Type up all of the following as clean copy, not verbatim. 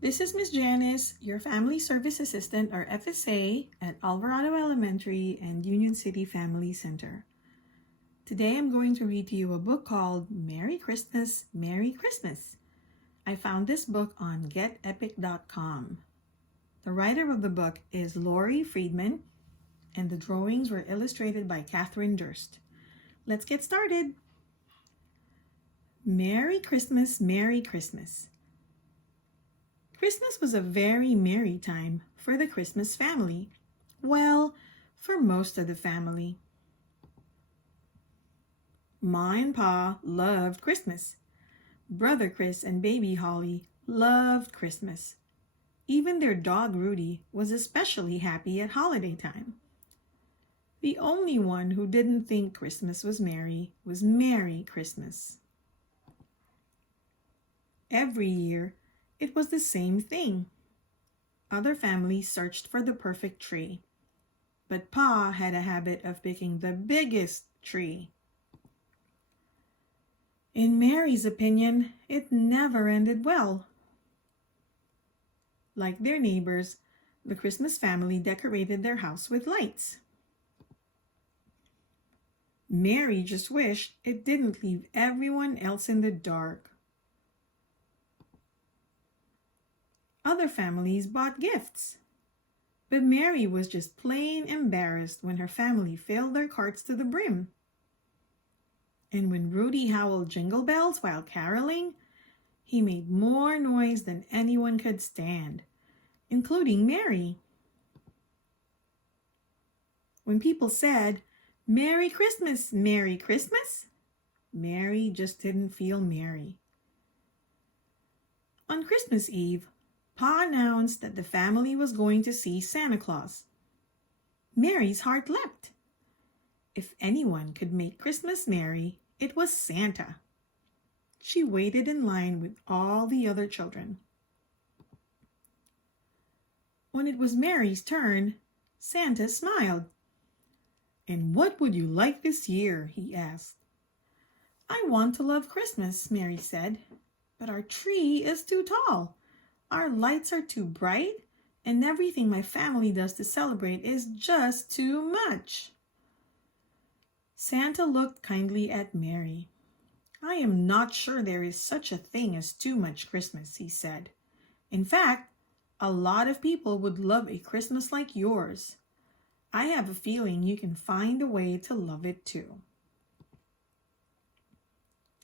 This is Miss Janice, your Family Service Assistant or FSA at Alvarado Elementary and Union City Family Center. Today I'm going to read to you a book called Merry Christmas, Merry Christmas. I found this book on getepic.com. The writer of the book is Lori Friedman, and the drawings were illustrated by Catherine Durst. Let's get started. Merry Christmas, Merry Christmas. Christmas was a very merry time for the Christmas family. Well, for most of the family. Ma and Pa loved Christmas. Brother Chris and baby Holly loved Christmas. Even their dog Rudy was especially happy at holiday time. The only one who didn't think Christmas was merry was Merry Christmas. Every year, it was the same thing. Other families searched for the perfect tree, but Pa had a habit of picking the biggest tree. In Mary's opinion, it never ended well. Like their neighbors, the Christmas family decorated their house with lights. Mary just wished it didn't leave everyone else in the dark. Other families bought gifts, but Mary was just plain embarrassed when her family filled their carts to the brim. And when Rudy howled jingle bells while caroling, he made more noise than anyone could stand, including Mary. When people said, "Merry Christmas, Merry Christmas," Mary just didn't feel merry. On Christmas Eve, Pa announced that the family was going to see Santa Claus. Mary's heart leapt. If anyone could make Christmas merry, it was Santa. She waited in line with all the other children. When it was Mary's turn, Santa smiled. "And what would you like this year?" he asked. "I want to love Christmas," Mary said, "but our tree is too tall. Our lights are too bright, and everything my family does to celebrate is just too much." Santa looked kindly at Mary. "I am not sure there is such a thing as too much Christmas," he said. "In fact, a lot of people would love a Christmas like yours. I have a feeling you can find a way to love it too."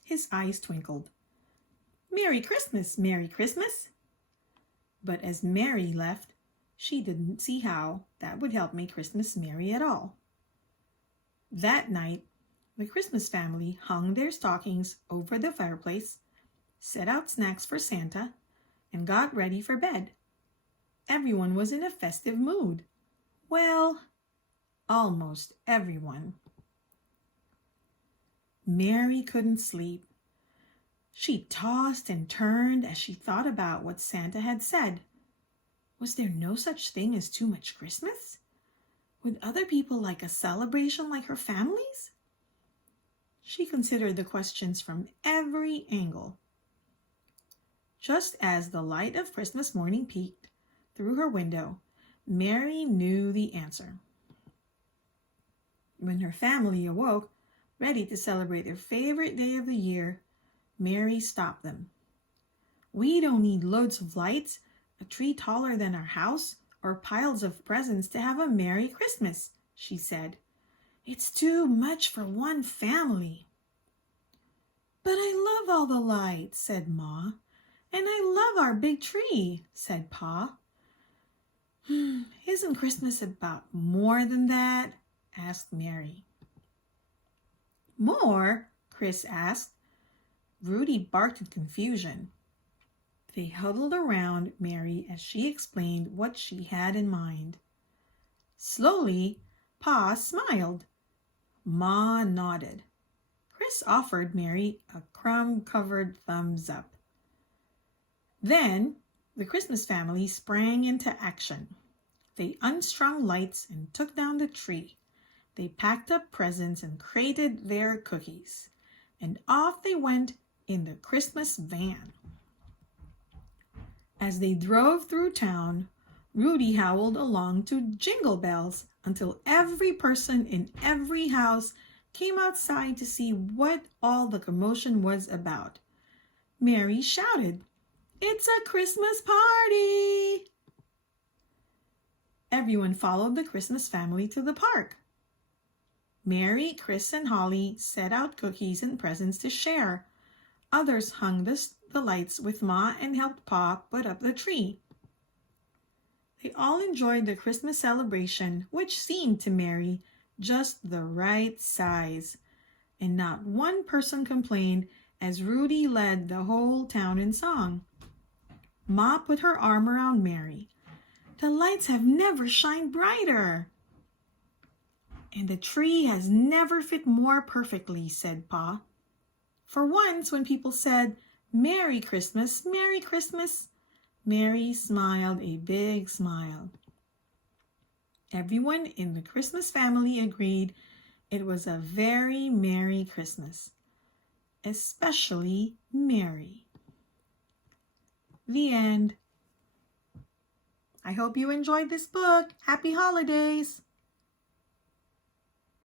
His eyes twinkled. "Merry Christmas, Merry Christmas." But as Mary left, she didn't see how that would help make Christmas merry at all. That night, the Christmas family hung their stockings over the fireplace, set out snacks for Santa, and got ready for bed. Everyone was in a festive mood. Well, almost everyone. Mary couldn't sleep. She tossed and turned as she thought about what Santa had said. Was there no such thing as too much Christmas? Would other people like a celebration like her family's? She considered the questions from every angle. Just as the light of Christmas morning peeked through her window, Mary knew the answer. When her family awoke, ready to celebrate their favorite day of the year, Mary stopped them. "We don't need loads of lights, a tree taller than our house, or piles of presents to have a Merry Christmas," she said. "It's too much for one family." "But I love all the lights," said Ma. "And I love our big tree," said Pa. "Isn't Christmas about more than that?" asked Mary. "More?" Chris asked. Rudy barked in confusion. They huddled around Mary as she explained what she had in mind. Slowly, Pa smiled. Ma nodded. Chris offered Mary a crumb-covered thumbs up. Then, the Christmas family sprang into action. They unstrung lights and took down the tree. They packed up presents and crated their cookies. And off they went in the Christmas van. As they drove through town, Rudy howled along to Jingle Bells until every person in every house came outside to see what all the commotion was about. Mary shouted, "It's a Christmas party!" Everyone followed the Christmas family to the park. Mary, Chris, and Holly set out cookies and presents to share. Others hung the lights with Ma and helped Pa put up the tree. They all enjoyed the Christmas celebration, which seemed to Mary just the right size. And not one person complained as Rudy led the whole town in song. Ma put her arm around Mary. "The lights have never shined brighter." "And the tree has never fit more perfectly," said Pa. For once, when people said, "Merry Christmas, Merry Christmas," Mary smiled a big smile. Everyone in the Christmas family agreed it was a very Merry Christmas, especially Mary. The end. I hope you enjoyed this book. Happy holidays!